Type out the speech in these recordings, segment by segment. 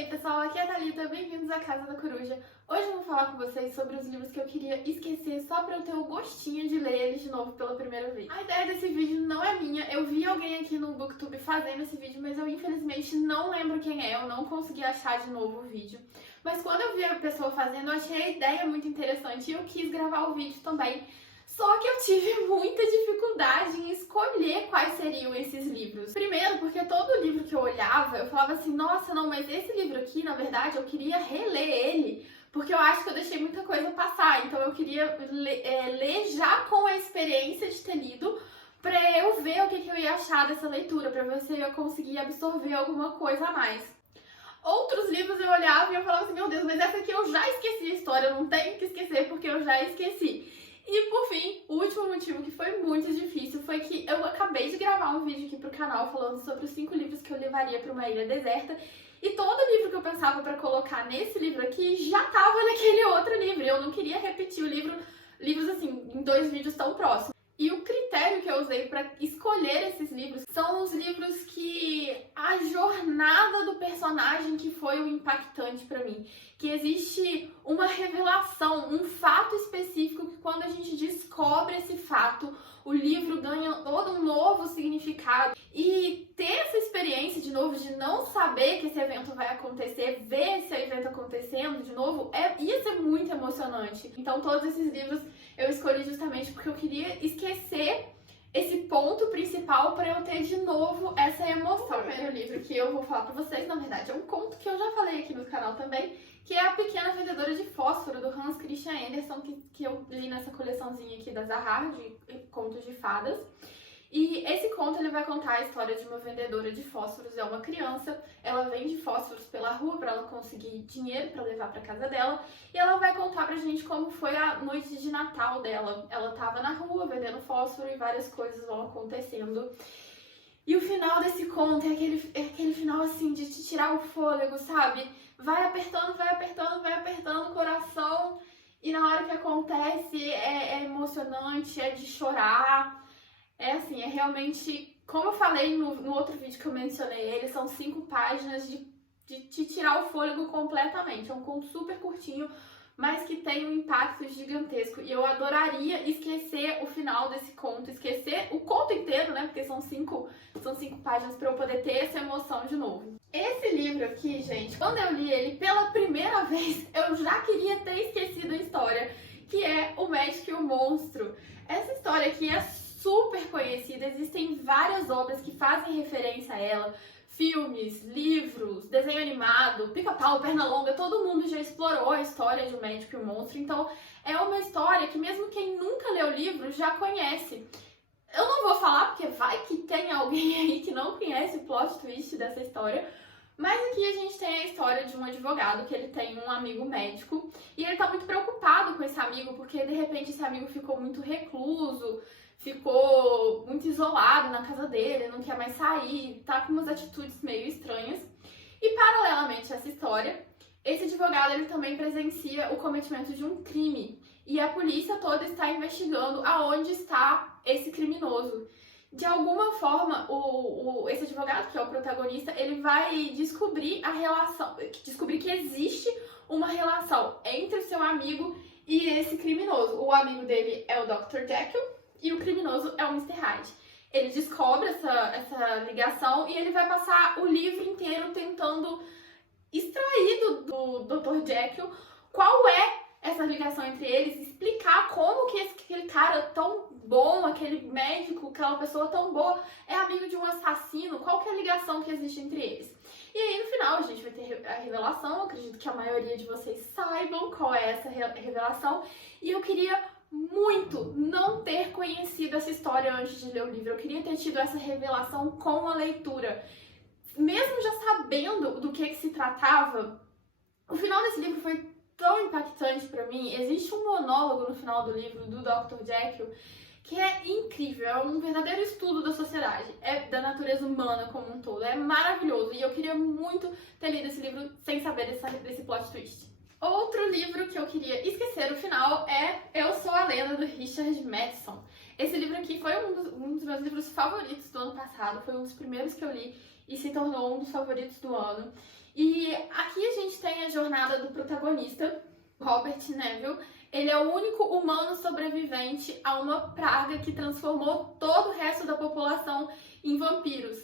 aí pessoal, aqui é a Thalita, bem-vindos à Casa da Coruja. Hoje eu vou falar com vocês sobre os livros que eu queria esquecer só pra eu ter o gostinho de ler eles de novo pela primeira vez. A ideia desse vídeo não é minha, eu vi alguém aqui no Booktube fazendo esse vídeo, mas eu infelizmente não lembro quem é, eu não consegui achar de novo o vídeo. Mas quando eu vi a pessoa fazendo, eu achei a ideia muito interessante e eu quis gravar o vídeo também. Só que eu tive muita dificuldade em escolher quais seriam esses livros. Primeiro, porque todo livro que eu olhava, eu falava assim, nossa, não, mas esse livro aqui, na verdade, eu queria reler ele, porque eu acho que eu deixei muita coisa passar. Então eu queria ler já com a experiência de ter lido, pra eu ver o que eu ia achar dessa leitura, pra ver se eu ia conseguir absorver alguma coisa a mais. Outros livros eu olhava e eu falava assim, meu Deus, mas essa aqui eu já esqueci a história, eu não tenho que esquecer porque eu já esqueci. E por fim, o último motivo que foi muito difícil foi que eu acabei de gravar um vídeo aqui pro canal falando sobre os 5 livros que eu levaria para uma ilha deserta. E todo livro que eu pensava para colocar nesse livro aqui já tava naquele outro livro. Eu não queria repetir livros assim, em 2 vídeos tão próximos. E o critério que eu usei para escolher esses livros são os livros que a jornada do personagem que foi o impactante para mim. Que existe uma revelação, um fato específico que quando a gente descobre esse fato, o livro ganha todo um novo significado. E ter essa experiência de novo de não saber que esse evento vai acontecer, ver esse evento acontecendo de novo, ia ser muito emocionante. Então todos esses livros eu escolhi justamente porque eu queria esquecer esse ponto principal para eu ter de novo essa emoção. O primeiro livro que eu vou falar para vocês, na verdade, é um conto que eu já falei aqui no canal também, que é A Pequena Vendedora de Fósforo, do Hans Christian Andersen, que eu li nessa coleçãozinha aqui da Zahar, de contos de fadas. E esse conto ele vai contar a história de uma vendedora de fósforos, é uma criança, ela vende fósforos pela rua para ela conseguir dinheiro para levar para casa dela, e ela vai contar pra gente como foi a noite de Natal dela. Ela tava na rua vendendo fósforo e várias coisas vão acontecendo. E o final desse conto é aquele final assim de te tirar o fôlego, sabe? Vai apertando, vai apertando, vai apertando o coração, e na hora que acontece é emocionante, é de chorar. É assim, é realmente, como eu falei no outro vídeo que eu mencionei ele, são 5 páginas de te tirar o fôlego completamente. É um conto super curtinho, mas que tem um impacto gigantesco. E eu adoraria esquecer o final desse conto, esquecer o conto inteiro, né? Porque são 5 páginas para eu poder ter essa emoção de novo. Esse livro aqui, gente, quando eu li ele pela primeira vez, eu já queria ter esquecido a história, que é O Médico e o Monstro. Essa história aqui é super conhecida, existem várias obras que fazem referência a ela, filmes, livros, desenho animado, Pica-Pau, Pernalonga, todo mundo já explorou a história de O Médico e o Monstro, então é uma história que mesmo quem nunca leu o livro já conhece. Eu não vou falar porque vai que tem alguém aí que não conhece o plot twist dessa história, mas aqui a gente tem a história de um advogado que ele tem um amigo médico e ele tá muito preocupado com esse amigo porque de repente esse amigo ficou muito recluso, ficou muito isolado na casa dele, não quer mais sair, tá com umas atitudes meio estranhas. E paralelamente a essa história, esse advogado ele também presencia o cometimento de um crime e a polícia toda está investigando aonde está esse criminoso. De alguma forma, esse advogado, que é o protagonista, ele vai descobrir descobrir que existe uma relação entre o seu amigo e esse criminoso. O amigo dele é o Dr. Jekyll e o criminoso é o Mr. Hyde. Ele descobre essa ligação e ele vai passar o livro inteiro tentando extrair do Dr. Jekyll qual é essa ligação entre eles, explicar como que aquele cara tão bom, aquele médico, aquela pessoa tão boa, é amigo de um assassino, qual que é a ligação que existe entre eles. E aí no final a gente vai ter a revelação, eu acredito que a maioria de vocês saibam qual é essa revelação, e eu queria muito não ter conhecido essa história antes de ler o livro, eu queria ter tido essa revelação com a leitura. Mesmo já sabendo do que se tratava, o final desse livro foi tão impactante pra mim. Existe um monólogo no final do livro do Dr. Jekyll que é incrível, é um verdadeiro estudo da sociedade, é da natureza humana como um todo, é maravilhoso e eu queria muito ter lido esse livro sem saber desse plot twist. Outro livro que eu queria esquecer o final é Eu Sou a Lenda, do Richard Matheson. Esse livro aqui foi um dos meus livros favoritos do ano passado, foi um dos primeiros que eu li e se tornou um dos favoritos do ano. E aqui a gente tem a jornada do protagonista, Robert Neville. Ele é o único humano sobrevivente a uma praga que transformou todo o resto da população em vampiros.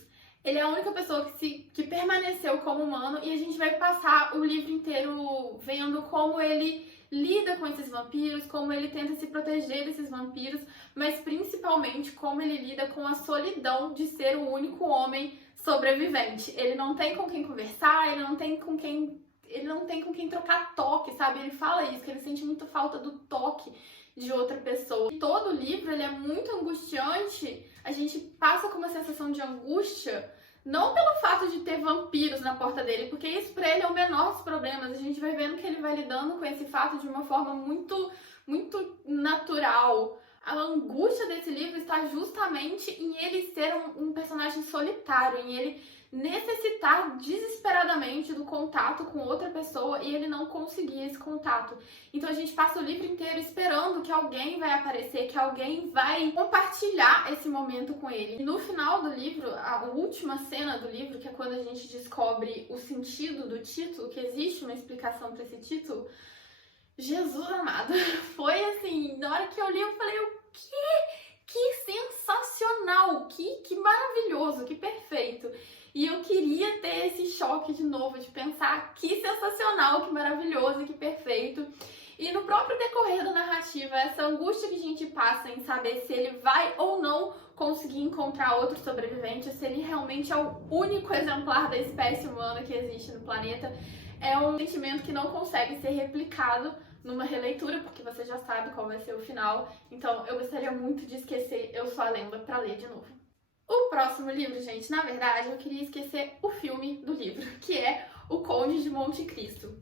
Ele é a única pessoa que permaneceu como humano e a gente vai passar o livro inteiro vendo como ele lida com esses vampiros, como ele tenta se proteger desses vampiros, mas principalmente como ele lida com a solidão de ser o único homem sobrevivente. Ele não tem com quem conversar, ele não tem com quem trocar toque, sabe? Ele fala isso, que ele sente muito falta do toque de outra pessoa. E todo o livro, ele é muito angustiante. A gente passa com uma sensação de angústia, não pelo fato de ter vampiros na porta dele, porque isso pra ele é o menor dos problemas. A gente vai vendo que ele vai lidando com esse fato de uma forma muito, muito natural. A angústia desse livro está justamente em ele ser um personagem solitário, em ele necessitar desesperadamente do contato com outra pessoa e ele não conseguir esse contato. Então a gente passa o livro inteiro esperando que alguém vai aparecer, que alguém vai compartilhar esse momento com ele. E no final do livro, a última cena do livro, que é quando a gente descobre o sentido do título, que existe uma explicação para esse título, Jesus amado, foi assim, na hora que eu li eu falei, o quê? Que sensacional, que maravilhoso, que perfeito. E eu queria ter esse choque de novo, de pensar que sensacional, que maravilhoso, que perfeito. E no próprio decorrer da narrativa, essa angústia que a gente passa em saber se ele vai ou não conseguir encontrar outro sobrevivente, se ele realmente é o único exemplar da espécie humana que existe no planeta, é um sentimento que não consegue ser replicado numa releitura, porque você já sabe qual vai ser o final. Então eu gostaria muito de esquecer Eu Sou a Lenda pra ler de novo. O próximo livro, gente, na verdade, eu queria esquecer o filme do livro, que é O Conde de Monte Cristo.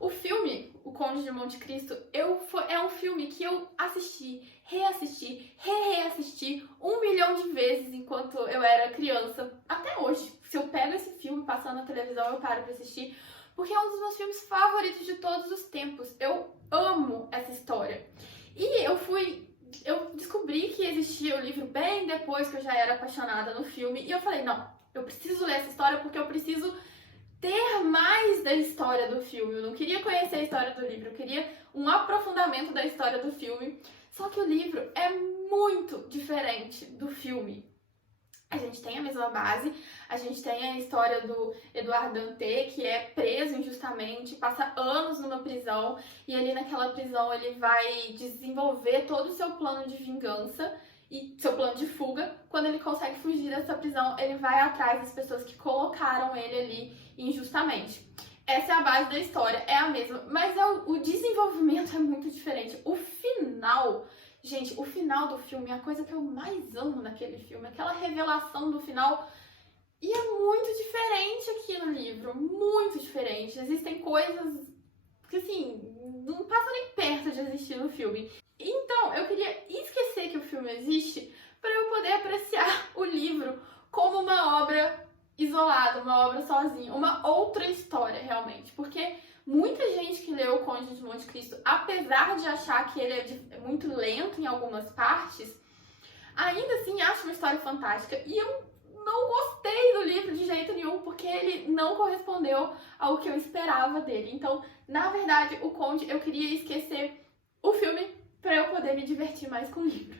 O filme, O Conde de Monte Cristo, é um filme que eu assisti, reassisti 1 milhão de vezes enquanto eu era criança. Até hoje, se eu pego esse filme passando na televisão, eu paro pra assistir, porque é um dos meus filmes favoritos de todos os tempos. Eu amo essa história. E eu descobri que existia o livro bem depois que eu já era apaixonada no filme. E eu falei, não, eu preciso ler essa história porque eu preciso ter mais da história do filme. Eu não queria conhecer a história do livro, eu queria um aprofundamento da história do filme. Só que o livro é muito diferente do filme. A gente tem a mesma base, a gente tem a história do Edouard Dantès, que é preso injustamente, passa anos numa prisão, e ali naquela prisão ele vai desenvolver todo o seu plano de vingança e seu plano de fuga. Quando ele consegue fugir dessa prisão, ele vai atrás das pessoas que colocaram ele ali injustamente. Essa é a base da história, é a mesma, mas o desenvolvimento é muito diferente. O final... Gente, o final do filme é a coisa que eu mais amo naquele filme, aquela revelação do final, e é muito diferente aqui no livro, muito diferente. Existem coisas que, assim, não passam nem perto de existir no filme. Então, eu queria esquecer que o filme existe para eu poder apreciar o livro como uma obra isolada, uma obra sozinha, uma outra história, realmente, porque... Muita gente que leu O Conde de Monte Cristo, apesar de achar que ele é muito lento em algumas partes, ainda assim acha uma história fantástica. E eu não gostei do livro de jeito nenhum, porque ele não correspondeu ao que eu esperava dele. Então, na verdade, O Conde, eu queria esquecer o filme para eu poder me divertir mais com o livro.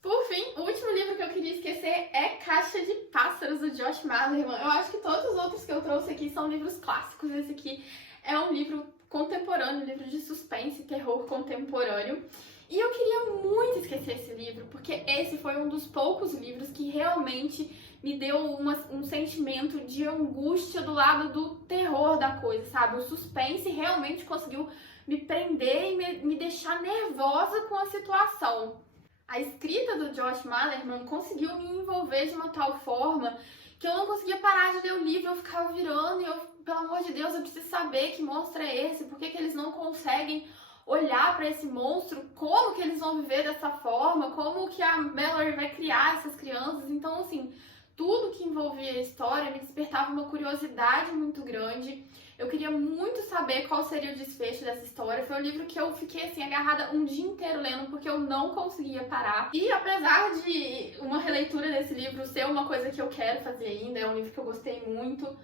Por fim, o último livro que eu queria esquecer é Caixa de Pássaros, do Josh Malerman. Eu acho que todos os outros que eu trouxe aqui são livros clássicos. Esse aqui é um livro contemporâneo, um livro de suspense e terror contemporâneo. E eu queria muito esquecer esse livro, porque esse foi um dos poucos livros que realmente me deu um sentimento de angústia do lado do terror da coisa, sabe? O suspense realmente conseguiu me prender e me deixar nervosa com a situação. A escrita do Josh Malerman conseguiu me envolver de uma tal forma que eu não conseguia parar de ler o livro, eu ficava virando e eu, pelo amor de Deus, eu preciso saber que monstro é esse, por que eles não conseguem olhar para esse monstro, como que eles vão viver dessa forma, como que a Mallory vai criar essas crianças. Então, assim, tudo que envolvia a história me despertava uma curiosidade muito grande. Eu queria muito saber qual seria o desfecho dessa história. Foi um livro que eu fiquei assim agarrada um dia inteiro lendo porque eu não conseguia parar. E apesar de uma releitura desse livro ser uma coisa que eu quero fazer ainda, é um livro que eu gostei muito,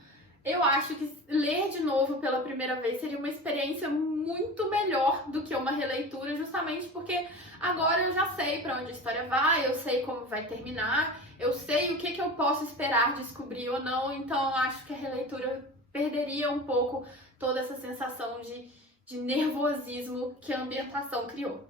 Eu acho que ler de novo pela primeira vez seria uma experiência muito melhor do que uma releitura, justamente porque agora eu já sei para onde a história vai, eu sei como vai terminar, eu sei o que eu posso esperar descobrir ou não, então eu acho que a releitura perderia um pouco toda essa sensação de nervosismo que a ambientação criou.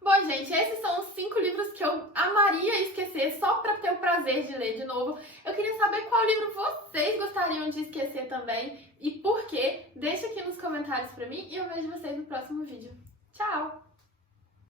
Bom, gente, esses são os 5 livros que eu amaria esquecer só para ter o prazer de ler de novo. Eu queria saber qual livro vocês gostariam de esquecer também e por quê. Deixa aqui nos comentários para mim e eu vejo vocês no próximo vídeo. Tchau!